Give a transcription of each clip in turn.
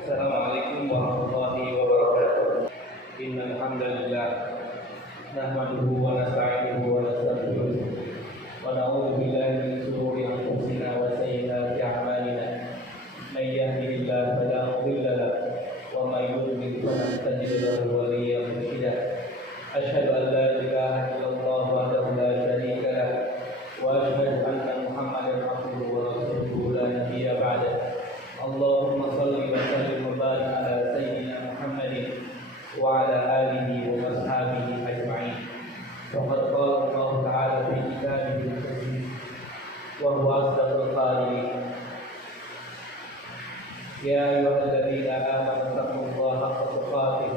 Assalamualaikum warahmatullahi wabarakatuh. Innal hamdalillah nahmaduhu wa nasta'inuhu wa nastaghfiruh wa na'udzu billahi min shururi anfusina wa sayyiati a'malina. May yahdihillahu fala mudilla lahu wa may yudlil falan tajida lahu waliyyan mursyida. Asyhadu an la ilaha illallah wahdahu la syarika lahu wa asyhadu anna Muhammadan abduhu wa rasuluhu la nabiyya ba'dahu. Allahumma salli wa sallim wa barik ala sayyidina Muhammadin wa ala alihi wa ashabihi ajma'in. Faqad qala Allah ta'ala fi kitabihi al-karim wa huwa asdaqul qa'ilin. Ya ayyuhalladzina amanu taqullaha haqqa tuqatih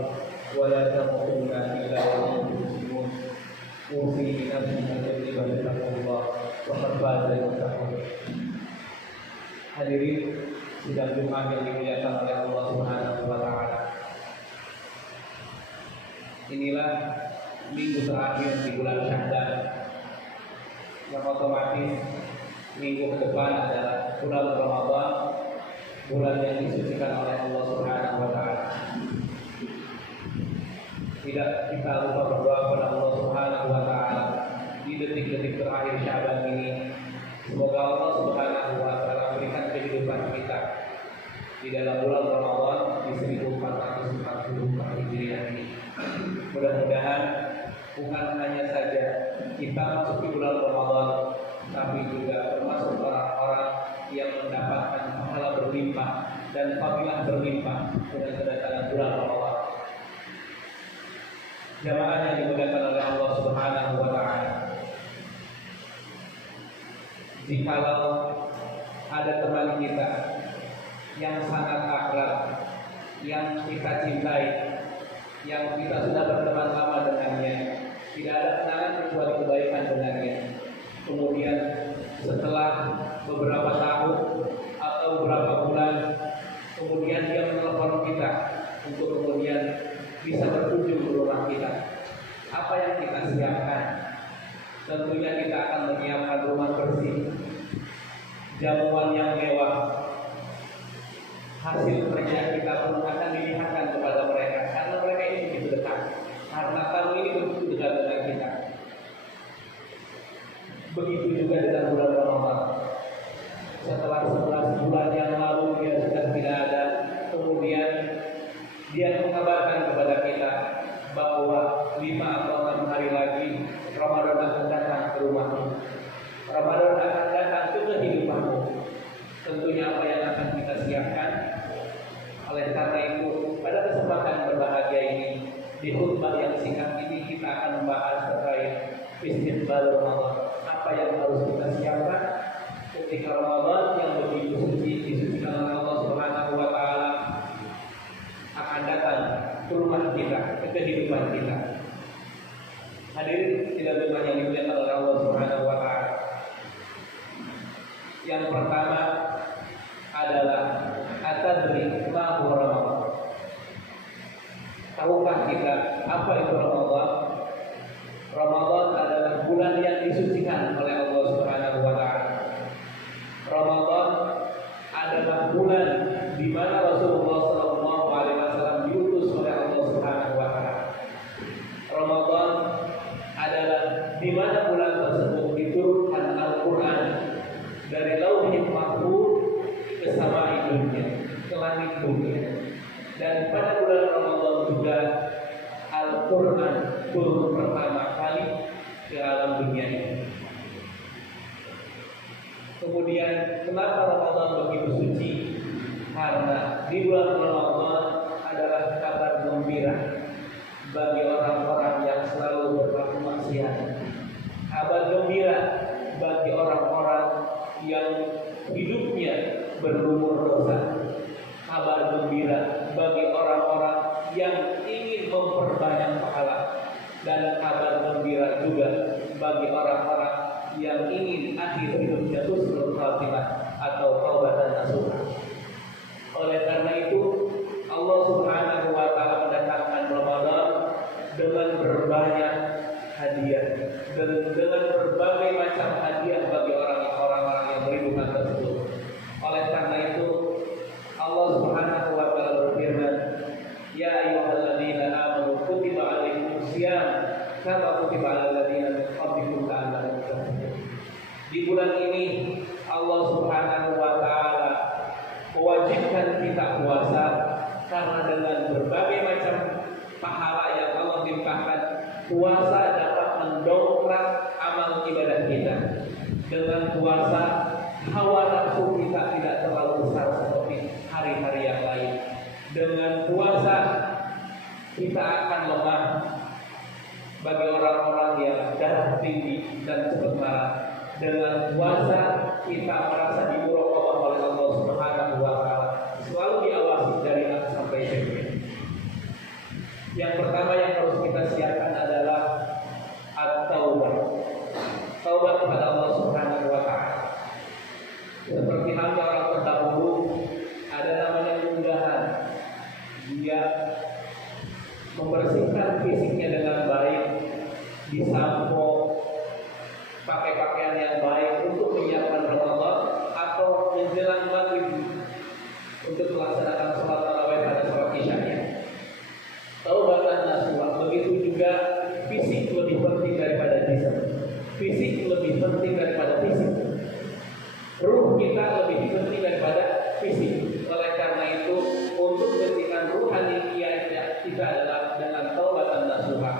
wa la tamutunna illa wa antum muslimun. Usi bi nafsi wa taqullah wa qad faza al-muttaqun. Hadirin sidang Jumat yang dimuliakan oleh Allah Subhanahu wa taala. Inilah minggu terakhir di bulan Sya'ban, yang otomatis minggu ke depan adalah bulan Ramadan, bulan yang disucikan oleh Allah Subhanahu wa taala. Tidak kita lupa berdoa kepada Allah Subhanahu wa taala di detik-detik terakhir Sya'ban ini. Semoga Allah Subhanahu wa taala berikan kehidupan kita di dalam bulan Ramadan di 1444 Hijriah ini. Mudah-mudahan bukan hanya saja kita masuk di bulan Ramadan, tapi juga termasuk orang-orang yang mendapatkan pahala berlimpah dan fadilah berlimpah dengan kedatangan bulan Ramadan. Jamaah yang dimuliakan oleh Allah Subhanahu wa taala. Jikalau ada teman kita yang sangat akrab, yang kita cintai, yang kita sudah berteman lama dengannya, tidak ada kenangan kecuali kebaikan dengannya. Kemudian setelah beberapa tahun atau beberapa bulan, kemudian dia menelpon kita untuk kemudian bisa berkunjung ke rumah kita. Apa yang kita siapkan? Tentunya kita akan menyiapkan rumah bersih, jamuan yang mewah. Hasil kerja kita pun akan dilihatkan kepada mereka, karena mereka ini begitu dekat, karena tamu ini begitu dekat dengan kita. Begitu juga dengan bulan Ramadan. Setelah 11 bulan yang lalu dia sudah tidak ada, kemudian dia mengabarkan kepada kita bahwa 5 atau 6 hari lagi Ramadan akan datang ke rumahmu. Ramadan akan datang ke kehidupanmu. Tentunya apa yang akan kita siapkan. Oleh karena itu, pada kesempatan berbahagia ini, di khutbah yang singkat ini kita akan membahas terkait istiqbal Ramadan. Apa yang harus kita siapkan ketika Ramadan yang begitu suci disucikan oleh Allah Subhanahu wa taala akan datang ke rumah kita, ke kehidupan kita. Hadirin tidak lupa yang dimuliakan oleh Allah Subhanahu wa taala. Yang pertama adalah atadri ma huwa Ramadan. Tahukah kita apa itu Ramadan? Ramadan adalah bulan yang disucikan oleh Allah Subhanahu wa taala. Ramadan adalah bulan di mana Rasulullah sallallahu alaihi wasallam diutus oleh Allah Subhanahu wa taala. Ramadan adalah di mana bulan tersebut diturunkan Al-Qur'an dari Lauhul Mahfuz ke samai dunia, ke langit dunia. Dan pada bulan Ramadan juga Al-Qur'an turun pertama kali ke alam dunia ini. Kemudian kenapa Ramadan begitu suci? Karena di bulan Ramadan adalah kabar gembira bagi orang-orang yang selalu berlaku maksiat. Kabar gembira bagi orang-orang yang hidupnya berlumur dosa. Kabar gembira bagi orang-orang yang ingin memperbanyak pahala. Dan kabar gembira juga bagi orang-orang yang ingin akhir hidupnya husnul khatimah atau taubatan nasuha. Oleh karena itu Allah Subhanahu wa taala mendatangkan Ramadan dengan berbanyak hadiah dan dengan berbagai macam hadiah bagi orang-orang yang merindukan tersebut. Oleh karena itu Allah Subhanahu wa taala kama kutiba 'alal ladzina min qablikum la'allakum tattaqun. Di bulan ini Allah Subhanahu wa taala mewajibkan kita puasa karena dengan berbagai macam pahala yang Allah timpakan, puasa dapat mendongkrak amal ibadah kita. Dengan puasa hawa nafsu kita tidak terlalu besar seperti hari-hari yang lain. Dengan puasa kita akan lemah bagi orang-orang yang darah tinggi dan cepat marah. Dengan puasa kita merasa dimuraqabah oleh Allah Subhanahu wa taala, selalu diawasi dari A sampai Z. Yang pertama yang harus kita siapkan adalah at-taubah. Taubat kepada Allah Subhanahu wa taala. Seperti halnya orang terdahulu, ada namanya kemudahan. Dia membersihkan fisiknya dengan baik, disampo, pakai pakaian yang baik untuk menyiapkan Ramadan atau menjelang maghrib untuk melaksanakan sholat tarawih pada sholat isya-nya. Taubatan nasuha. Begitu juga fisik lebih penting daripada jism. Fisik lebih penting daripada fisik. Ruh kita lebih penting daripada fisik. Oleh karena itu, untuk menjadikan ruhani kita adalah dengan taubatan nasuha.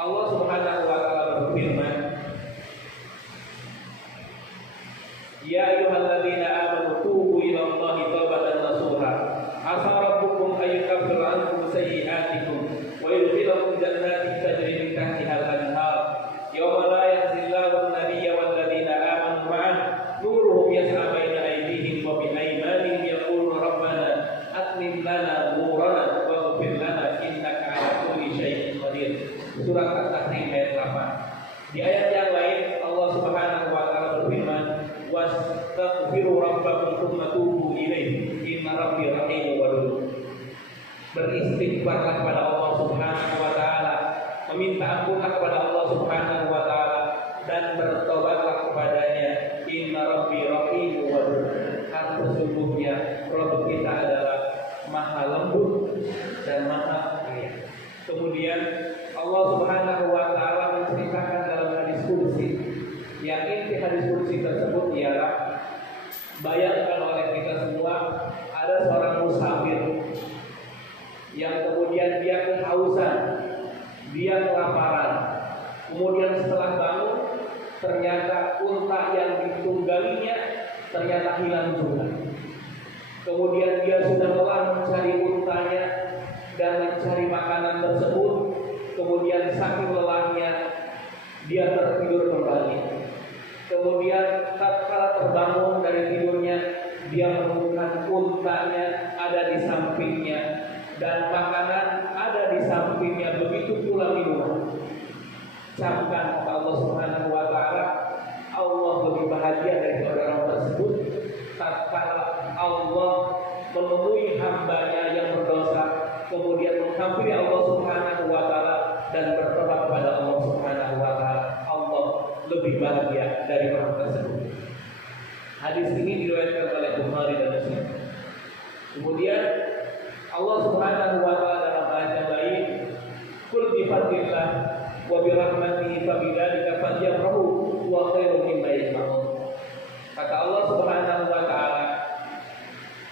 Allah Subhanahu wa taala berfirman, ya ayyuhalladzina amanu tubu ilallahi taubatan nasuha asa rabbukum ayyukaffira ankum sayyi'atikum wa yudkhilakum jannatin tajri min tahtiha al-anhar yawma la yakhzillahu an-nabiyya walladzina amanu ma'ah nuruhum yas'a baina aydihim wa bi aymanihim yaqulu rabbana atmim lana nurana waghfir lana innaka 'ala kulli syai'in qadir. Surat At-Tahrim ayat 8. Di ayat yang lain Allah Subhanahu wa taala berfirman, wastaghfiru rabbakum tsumma tubu ilaihi inna rabbi rahimur wadud. Beristighfarlah kepada Allah Subhanahu wa taala, meminta ampunlah kepada Allah Subhanahu wa taala dan bertobatlah kepadanya. Inna rabbi rahimur wadud. Karena sesungguhnya Rabb kita adalah Maha lembut dan Maha kaya. Kemudian Allah Subhanahu wa taala menceritakan dalam hadis qudsi, yang inti hadis qudsi tersebut ialah, bayangkan oleh kita semua ada seorang musafir yang kemudian dia kehausan, dia kelaparan. Kemudian setelah bangun, ternyata unta yang ditunggalinya ternyata hilang juga. Kemudian dia sudah lelah mencari untanya dan mencari makanan tersebut. Kemudian saking lelahnya dia tertidur kembali. Kemudian tatkala terbangun dari tidurnya, dia menemukan untanya ada di sampingnya dan makanan ada di sampingnya, begitu pula minuman. Camkan kata Allah Subhanahu wa taala, Allah lebih bahagia dari orang tersebut tatkala Allah menemui hambanya yang berdosa, kemudian menghampiri Allah Subhanahu wa taala dan bertobat kepada Allah Subhanahu wa taala. Allah lebih bahagia dari orang tersebut. Hadis ini diriwayatkan oleh Bukhari dan Muslim. Kemudian Allah Subhanahu wa taala dalam ayat yang lain, "Qul bi fadlillah wa bi rahmatihi fa bidzalika falyafrahu wa khairum mimma yajma'un." Kata Allah Subhanahu wa taala,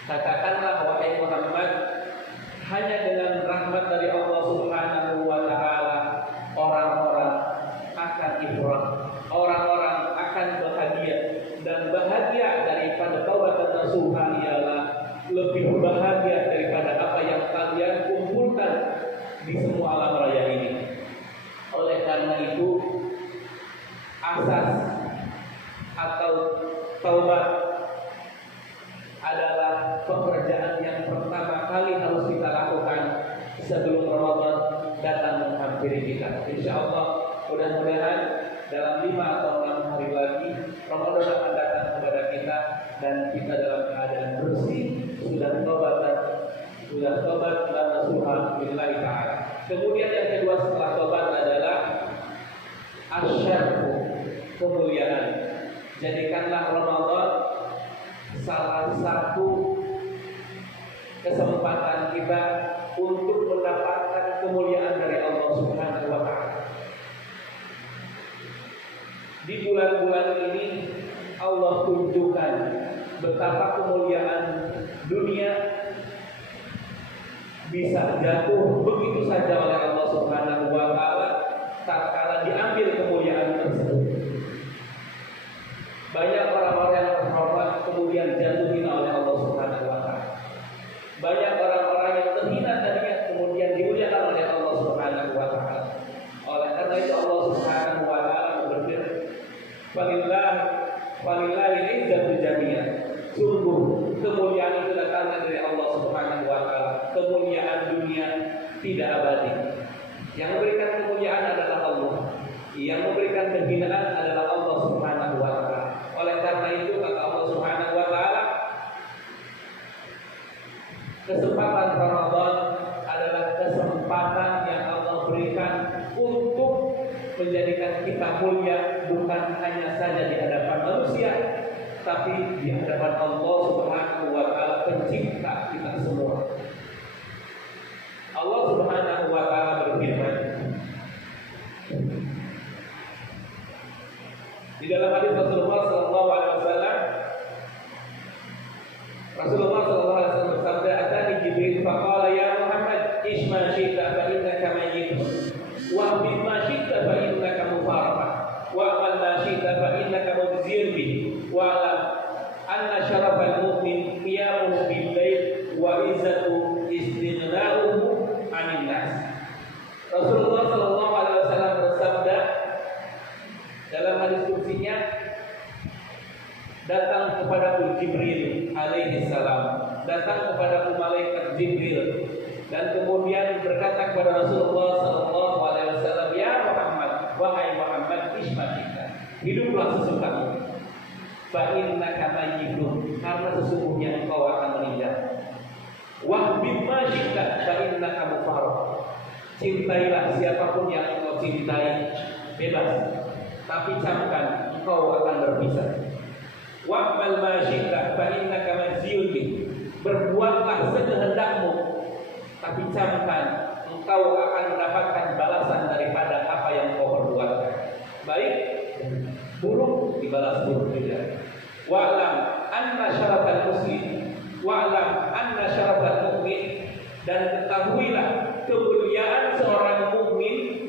katakanlah wahai Muhammad, hanya dengan rahmat dari Allah Subhanahu wa taala orang-orang akan ifrah, orang-orang akan bahagia, dan bahagia daripada taubat nasuha ialah lebih bahagia daripada apa yang kalian kumpulkan di semua alam raya ini. Oleh karena itu, asas atau taubat adalah pekerjaan yang pertama kali harus kita lakukan sebelum Ramadan datang menghampiri kita. Insya Allah, mudah-mudahan dalam 5 atau 6 hari lagi Ramadan akan datang kepada kita dan kita dalam keadaan bersih, sudah tobat dan nasuha billahi ta'ala. Kemudian yang kedua setelah tobat adalah asyarfu, kemuliaan. Jadikanlah Ramadan salah satu kesempatan kita untuk mendapatkan kemuliaan dari Allah Subhanahu wa taala. betapa kemuliaan dunia bisa jatuh begitu saja oleh Allah Subhanahu wa taala tatkala diambil kemuliaan tersebut. Banyak orang-orang yang terhormat kemudian jatuh hina oleh Allah Subhanahu wa taala. Banyak orang-orang yang terhina tadinya kemudian dimuliakan oleh Allah Subhanahu wa taala. Oleh karena itu Allah Subhanahu wa taala berfirman, "Walillahil izzatu jami'an." Sungguh kemuliaan itu datang dari Allah Subhanahu wa taala. Kemuliaan dunia tidak abadi. Yang memberikan kemuliaan adalah Allah. Yang memberikan kehinaan adalah Allah Subhanahu wa taala. Oleh karena itu kata Allah Subhanahu wa taala, kesempatan Ramadan adalah kesempatan yang Allah berikan untuk menjadikan kita mulia, bukan hanya saja di hadapan manusia, tapi di hadapan Allah Subhanahu wa taala, pencipta kita semua. Allah Subhanahu wa taala berfirman di dalam hadis Rasulullah sallallahu alaihi wasallam, Rasulullah sallallahu alaihi wasallam bersabda, "Atani Jibril faqala ya Muhammad, ish ma syi'ta fa innaka mayyitun, wa bi ma syi'ta fa innaka mufarraq, wa amal ma syi'ta fa innaka mujzir bih, wa alam anna syarafal mu'min qiyamuhu bil lail wa izzatu istighna'uhu 'anil nas." Rasulullah sallallahu alaihi wasallam bersabda dalam hadis kursinya, datang kepada Jibril alaihi salam, datang kepada malaikat Jibril dan kemudian berkata kepada Rasulullah sallallahu alaihi wasallam, "Ya Muhammad, wahai Muhammad, ismatika, hiduplah sesukamu. Fa innaka mayyitun, karena sesungguhnya engkau akan meninggal. Wa bimma syi'ta fa innaka mufarraq, cintailah siapapun yang engkau cintai, bebas. Tapi camkan engkau akan berpisah. Wa'mal ma syi'ta fa innaka majziyun bih, berbuatlah sekehendakmu, tapi camkan engkau akan mendapatkan balasan daripada apa yang kau perbuat. Baik buruk dibalas buruk juga. Wa'lam anna syarafal muslim, wa'lam anna syarafal mu'min, dan ketahuilah kemuliaan seorang mukmin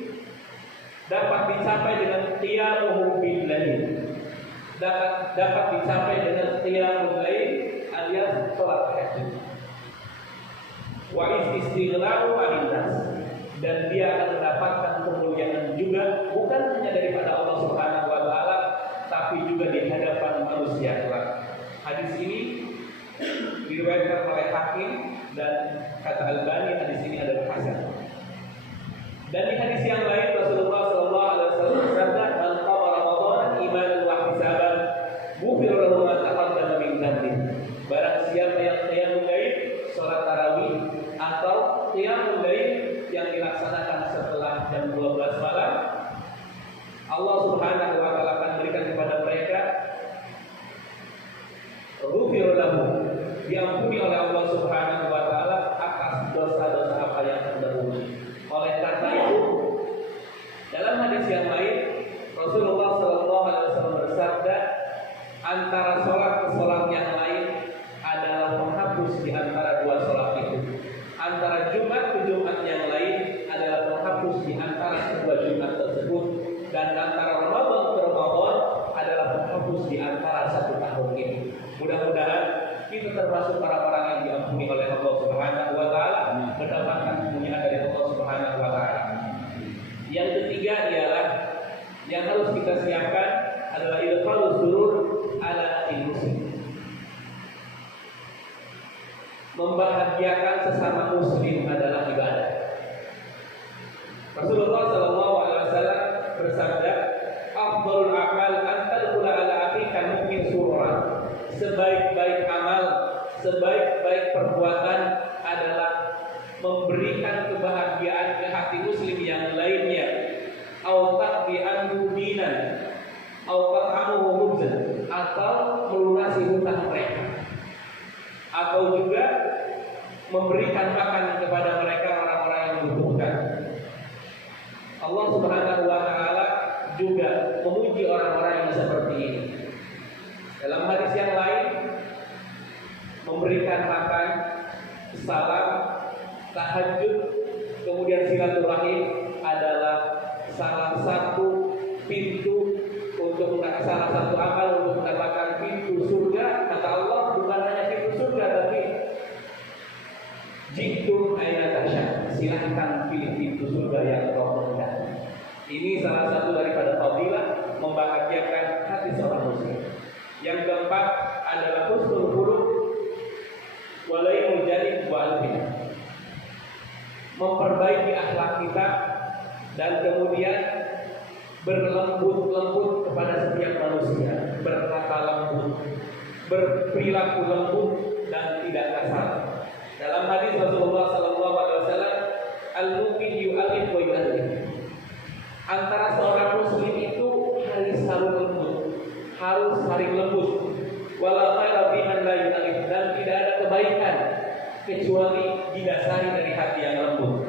dapat dicapai dengan qiyamuhu bil lail, dapat dicapai dengan qiyamul lail alias salat tahajud. Wa istighna'u 'anil nas, dan dia akan mendapatkan kemuliaan juga bukan hanya daripada Allah Subhanahu wa taala, tapi juga di hadapan manusia kelak. Hadis ini diriwayatkan oleh Hakim dan kata Albani hadis ini adalah hasan. Dan di hadis yang lain Rasulullah sallallahu alaihi wasallam bersabda, "Man qama Ramadan imanan wa ihtisaban, ghufira lahu ma taqaddama min dhanbi." Barang siapa yang qiyamul lail, salat tarawih atau qiyamul lail yang dilaksanakan setelah jam 12 malam, Allah Subhanahu wa taala akan berikan kepada mereka ghufira lahu, diampuni oleh Allah Subhanahu wa taala atas dosa-dosa apa yang terdahulu. Oleh karena itu, dalam hadis yang lain Rasulullah sallallahu alaihi wasallam bersabda, antara sholat ke sholat yang lain adalah menghapus di antara dua sholat itu. Antara Jumat ke Jumat yang lain adalah menghapus di antara kedua Jumat tersebut, dan antara Ramadan ke Ramadan adalah menghapus di antara satu tahun ini. Mudah-mudahan kita termasuk orang-orang yang diampuni oleh Allah Subhanahu wa taala, mendapatkan kemuliaan dari Allah Subhanahu wa taala. Yang ketiga ialah yang harus kita siapkan adalah idkhalus surur ala muslim. Membahagiakan sesama muslim adalah ibadah. Rasulullah sallallahu alaihi wasallam bersabda, "Afdhalul a'mal an tadkhula ala akhika mu'min surran." Sebaik-baik amal, sebaik-baik perbuatan adalah memberikan kebahagiaan ke hati muslim yang lainnya. Au taqbi'anhu dinan, au tat'amuhu mubzan, atau melunasi hutang mereka, atau juga memberikan makan kepada mereka orang-orang yang membutuhkan. Allah Subhanahu wa taala juga memuji orang-orang yang seperti ini. Dalam hadis yang lain memberikan makan, salam, tahajud, kemudian silaturahim adalah salah satu pintu untuk salah satu amal untuk mendapatkan pintu surga. Kata Allah, bukan hanya pintu surga, tapi jitum aina tasya, silahkan pilih pintu surga yang kau kehendaki. Ini salah satu daripada fadilah membahagiakan hati seorang muslim. Yang keempat adalah husnul khuluq walaimul janib wa alfin, memperbaiki akhlak kita dan kemudian berlembut-lembut kepada setiap manusia, berkata lembut, berperilaku lembut dan tidak kasar. Dalam hadis Rasulullah SAW, al-mu'min yu'alif wa yu'alif. Antara seorang muslim itu harus selalu lembut, harus saling lembut. Wala khaira fi man la yu'alif, dan tidak ada kebaikan kecuali didasari dari hati yang lembut.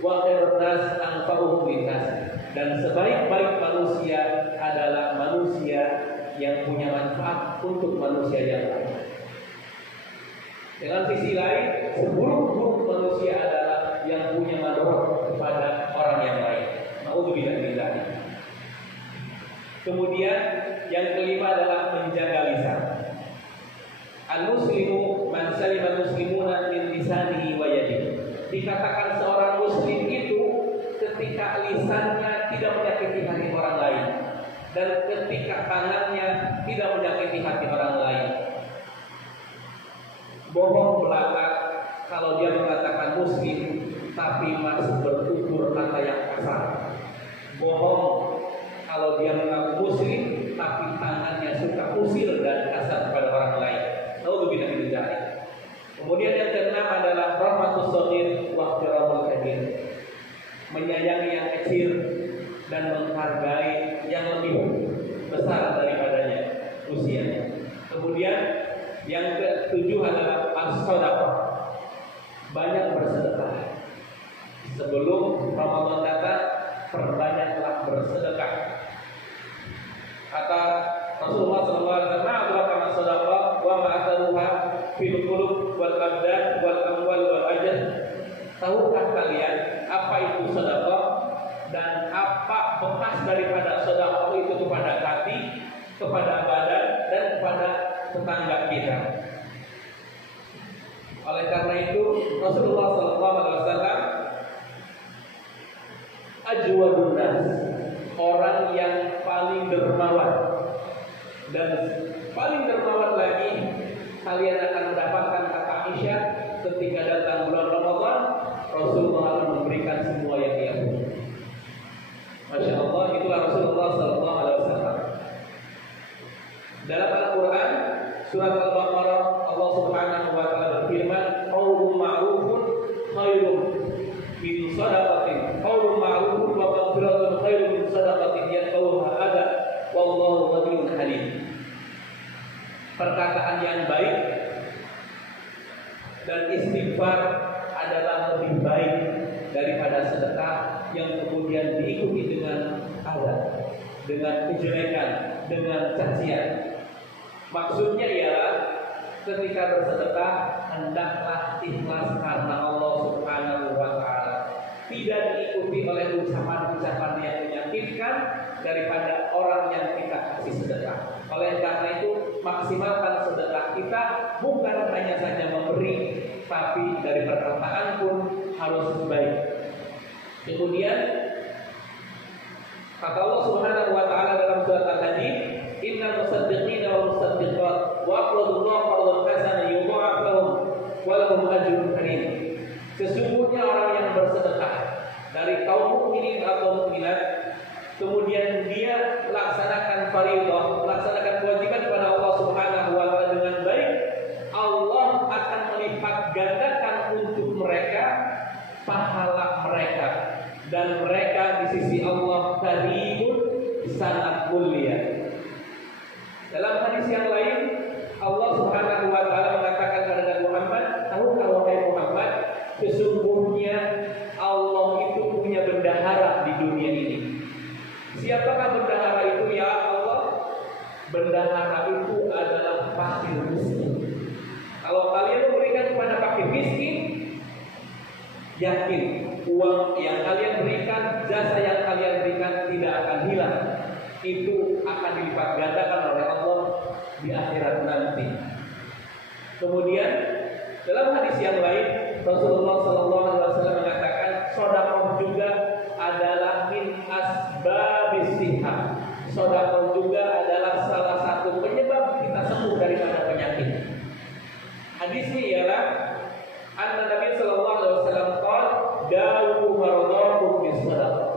Wa khairun nas anfa'uhum linnas, dan sebaik-baik manusia adalah manusia yang punya manfaat untuk manusia yang lain. Dengan sisi lain, seburuk-buruk manusia adalah yang punya madarat kepada orang yang lain. Na'udzubillah min dzalik. Kemudian yang kelima adalah menjaga lisan. Al-muslimu man salima muslimuna min lisanihi wa yadihi. Dikatakan seorang muslim itu ketika lisannya tidak menyakiti hati orang lain dan ketika tangannya tidak menyakiti hati orang lain. Bohong belaka kalau dia mengatakan muslim tapi masih bertutur kata yang kasar. Bohong kalau dia mengaku muslim tapi tangannya suka usil dan kasar kepada orang lain. Naudzubillah min dzalik. Kemudian yang keenam adalah rahmatus shaghir wa ihtiramul kabir. Menyayangi yang kecil dan menghargai yang lebih besar daripadanya usianya. Kemudian yang ketujuh adalah as-shadaqah, banyak bersedekah. Sebelum Ramadan datang, perbanyaklah bersedekah. Kata Rasulullah SAW, ma'adraka as-shadaqah wa ma'atharuha fil qulub wal abdan wal amwal wal ajal. Tahukah kalian apa itu sedekah dan apa bekas daripada sedekah itu kepada hati, kepada badan dan kepada tetangga kita. Oleh karena itu Rasulullah SAW ajwadun nas, orang yang paling dermawan, dan paling dermawan lagi kalian akan mendapatkan kata Aisyah ketika datang bulan Ramadan, Rasulullah akan memberikan semua yang dia punya. Masya Allah, itulah Rasulullah SAW. Dalam Al-Quran surat Al-Baqarah, Allah Subhanahu wa taala berfirman, qaulun ma'rufun khairun min shadaqatin, qaulun ma'rufun wa maghfiratun khairun min shadaqatin yatba'uha adha wallahu ghaniyyun halim. Perkataan yang baik dan istighfar adalah lebih baik daripada sedekah yang kemudian diikuti dengan adab, dengan kejelekan, dengan cacian. Maksudnya ialah ketika bersedekah hendaklah ikhlas karena Allah Subhanahu wa taala, tidak diikuti oleh ucapan-ucapan yang menyakitkan daripada orang yang kita kasih sedekah. Oleh karena itu maksimalkan sedekah kita, bukan hanya saja memberi, tapi dari perkataan pun harus baik. Kemudian kata Allah Subhanahu wa taala dalam surat Al-Hadid, innal musaddiqina wal musaddiqat wa aqradullaha qardan hasanan yudha'af lahum wa lahum ajrun karim. Sesungguhnya orang yang bersedekah dari kaum mukminin atau mukminat, kemudian dia laksanakan fardhu, laksanakan kewajiban kepada Allah Subhanahu wa taala dengan baik, Allah akan melipat gandakan untuk mereka pahala mereka, dan mereka di sisi Allah karimun, sangat mulia. Dalam hadis yang lain, Allah Subhanahu wa taala mengatakan kepada Nabi Muhammad, tahukah wahai Muhammad, sesungguhnya Allah itu punya bendahara di dunia ini. Siapakah bendahara itu ya Allah? Bendahara itu adalah fakir miskin. Kalau miskin, yakin uang yang kalian berikan, jasa yang kalian berikan tidak akan hilang. Itu akan dilipat gandakan oleh Allah di akhirat nanti. Kemudian dalam hadis yang lain Rasulullah SAW mengatakan sedekah juga adalah min asbabis sihah. Sedekah juga adalah salah satu penyebab kita sembuh daripada penyakit. Hadisnya ialah anna Nabi sallallahu alaihi wasallam qala dawu maradakum bis sadaqah.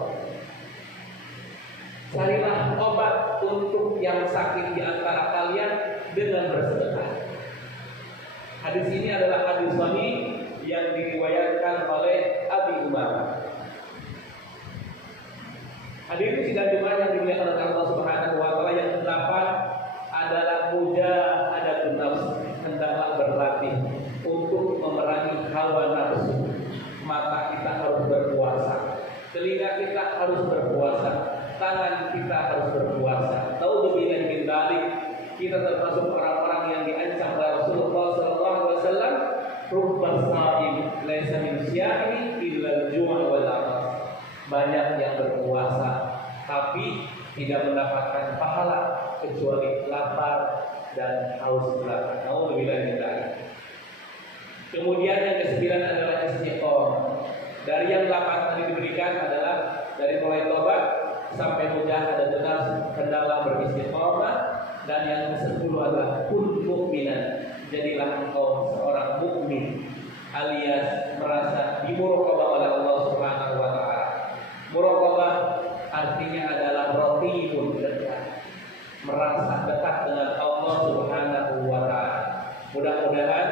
Carilah obat untuk yang sakit di antara kalian dengan bersedekah. Hadis ini adalah hadis sahih yang diriwayatkan oleh Abi Umar. Hadirin sidang Jumat yang dimuliakan oleh Allah Subhanahu wa taala, yang kedelapan adalah mujahadatun nafs, hendaklah berlatih untuk memerangi hawa nafsu. Mata kita harus berpuasa, telinga kita harus berpuasa, tangan kita harus berpuasa. Naudzubillahi min dzalik, kita termasuk orang-orang yang diancam oleh Rasulullah sallallahu alaihi wasallam, rubbas shaim laisa min siyami illa al-ju' wal 'atas. Banyak yang berpuasa tapi tidak mendapatkan pahala kecuali lapar dan haus belaka. Naudzubillahi min dzalik. Kemudian yang ke-9 adalah istiqomah. Dari yang 8 tadi diberikan adalah dari mulai tobat sampai mujahadatun nafs, hendaklah beristiqomah. Dan yang ke-10 adalah kun mukminan, jadilah engkau seorang mukmin, alias merasa dimuraqabah oleh Allah Subhanahu wa taala. Muraqabah artinya adalah raqibun, dekat, merasa dekat dengan Allah Subhanahu wa taala. Mudah-mudahan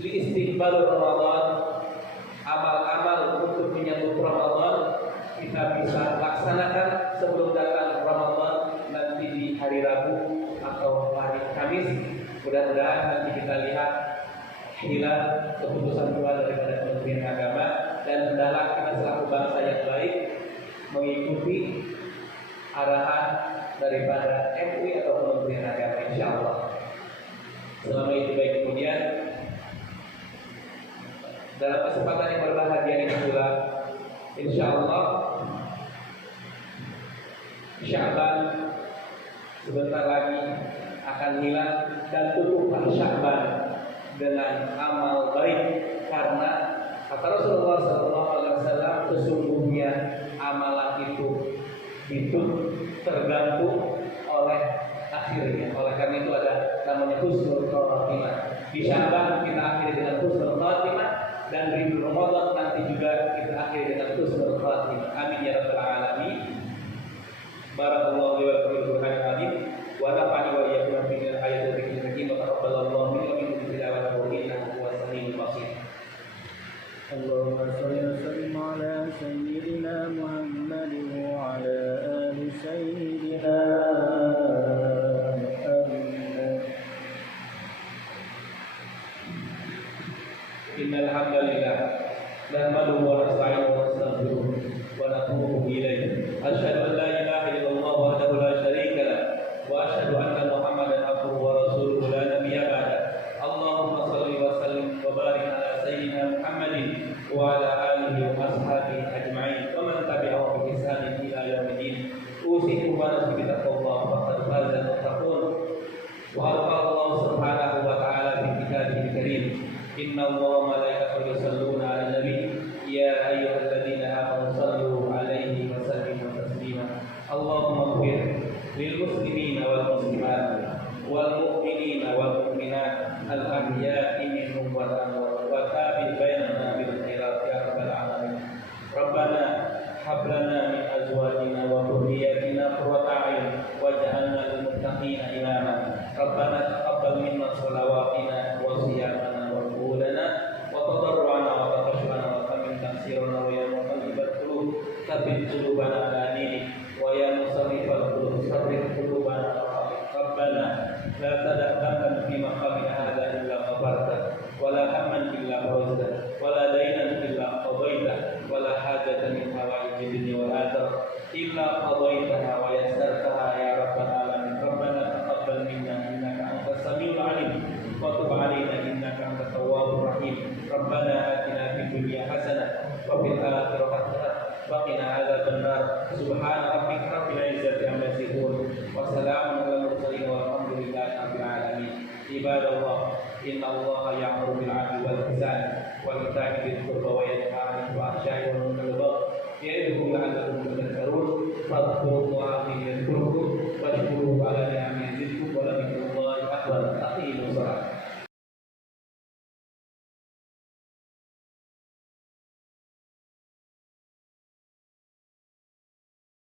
di istiqbal Ramadan, amal-amal untuk menyambut Ramadan kita bisa laksanakan sebelum datang Ramadan nanti di hari Rabu atau hari Kamis. Mudah-mudahan nanti kita lihat hilal keputusan keluar daripada Kementerian Agama, dan hendaklah kita selaku bangsa yang baik mengikuti arahan daripada MUI atau Kementerian Agama, insya Allah. Selama itu baik. Kemudian dalam kesempatan yang berbahagia ini pula, insya Allah Sya'ban sebentar lagi akan hilang, dan tutuplah Sya'ban dengan amal baik, karena kata Rasulullah SAW, sesungguhnya amalan itu tergantung oleh akhirnya. Oleh karena itu ada namanya husnul khatimah. Di Sya'ban kita akhiri dengan husnul khatimah, dan di Ramadan nanti juga kita akhiri dengan husnul khatimah. Amin ya rabbal alamin. Barakallahu li wa lakum fil Qur'anil azim wa nafa'ani wa iyyakum bil ayatil hakim wa taqabbalallahu minna wa minkum tilawatahu innahu huwas samiul basir. Allahumma shalli wa sallim ala sayyidina Muhammad wa ala ali sayyidina Muhammad. Innal hamdalillah nahmaduhu wa nasta'inuhu wa nastaghfiruh wa natubu ilayh. Asyhadu an la ilaha illallah wahdahu la syarika lah wa asyhadu anna Muhammadan abduhu wa rasuluhu la nabiyya ba'da. Allahumma shalli wa sallim wa barik ala sayyidina Muhammadin wa ala alihi wa ashabihi ajma'in wa man tabi'ahum bi ihsanin ila yaumil usikum wa nafsi bi taqwallah faqad faza al-muttaqun. Wa Allah subhanahu wa ta'ala fi kitabihil karim, inna Allah wa malaikatahu yusalluna 'alan nabi ya ayyuhalladzina amanu sallu 'alaihi wa sallimu taslima. Allahumma ighfir lil muslimina wal muslimat wal mu'minina wal mu'minat al ahya'i minhum wal amwat wa tabi' bainana bil khairat ya rabbal alamin. Rabbana hab lana min azwajina wa dhurriyyatina qurrata a'yun waj'alna lil muttaqina imama. Rabbana taqabbal minna shalawatina wa siyamana wa qulana wa tadarruana wa taqashshana wa tamin taksirana wa ya muqallibal qulub tsabbit qulubana ala dinik wa ya musarrifal qulub sarrif qulubana Rabbana la tada' dhanban fi maqamina hadza illa ghafarta wa la hamman illa farajta wa la daynan illa qadaita wa la hajatan min hawaijid dunya wal akhirah illa qadaitaha wa yassartaha ya rabbal alamin. Rabbana taqabbal minna innaka antas samiul alim wa tub 'alaina innaka antat عذاب النار سبحان ربك رب العزة عما يصفون وسلام على المرسلين والحمد لله رب العالمين عباد الله إن الله يأمر بالعدل والإحسان وإيتاء ذي القربى وينهى عن الفحشاء والمنكر والبغي يعظكم لعلكم تذكرون فاذكروا الله يذكركم واشكروه على نعمه يزدكم ولذكر الله أكبر أقيموا الصلاة